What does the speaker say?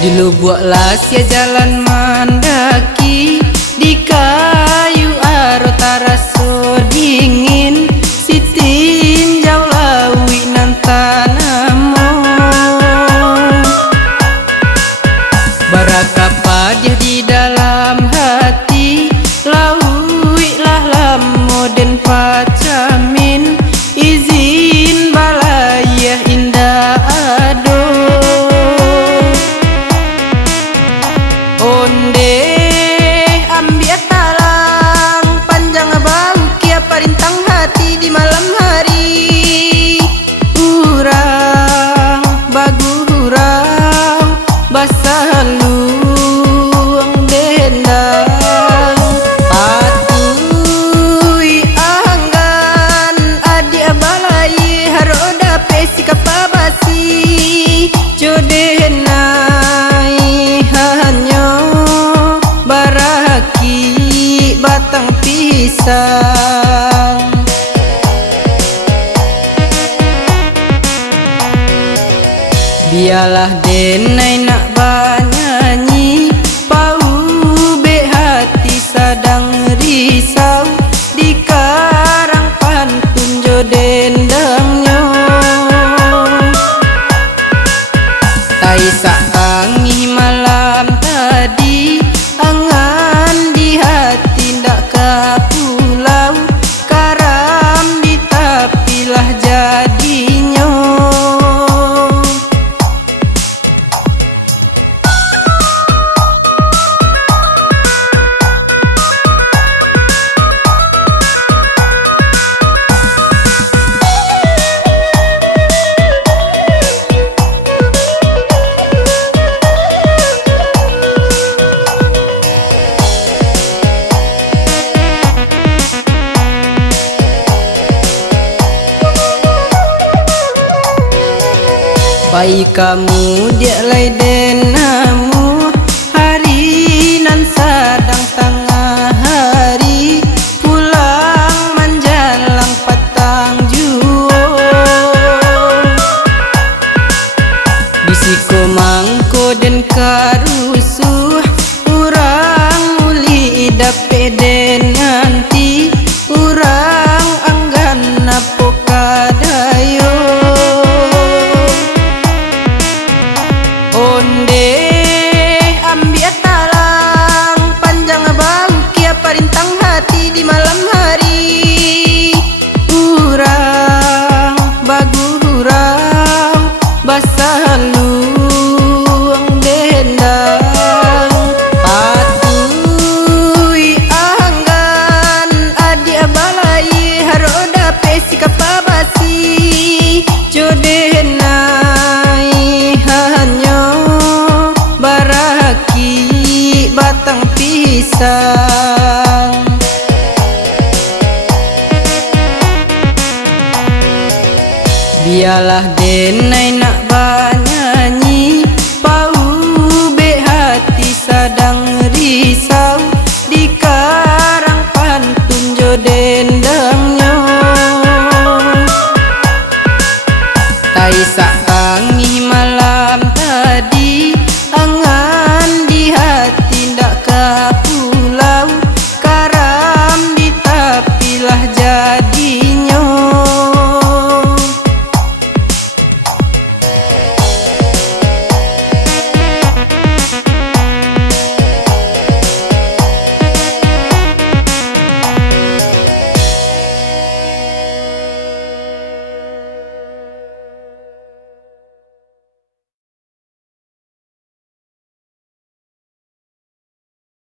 Dulu buatlah sia jalan mandaki di kayu aro taraso dingin sitin jauh lawi nan tanamo barakapa dia di dalam hati lawi lah lamo den pacamin izin balayah indah ado onde ambil talang panjang bau kia parintang hati di malam hari urang bagu urang basah luang dendang patui anggan adi abalai haroda pesi kapabasi jodenai hanyo baraki batang pisang biarlah denai nak banyanyi pau be hati sadang risau di karang pantun jodendangnya Taisa tangi malam tadi angan di hati ndak ke pulau karam di tapilah jadinya baik kamu dia lai denamu hari nan sadang tengah hari pulang menjalang petang juo bisiko mangko den karusuh urang muli dape den nanti urang anggan napo kadayo onde ambil talang panjang bau kia parintang hati di malam hari urang bagu urang basah luang dendang patui anggan adi abalai haroda pesi kapabasi jodenai hanyo baraki batang pisang biarlah denai nak banyanyi pau be hati sadang risau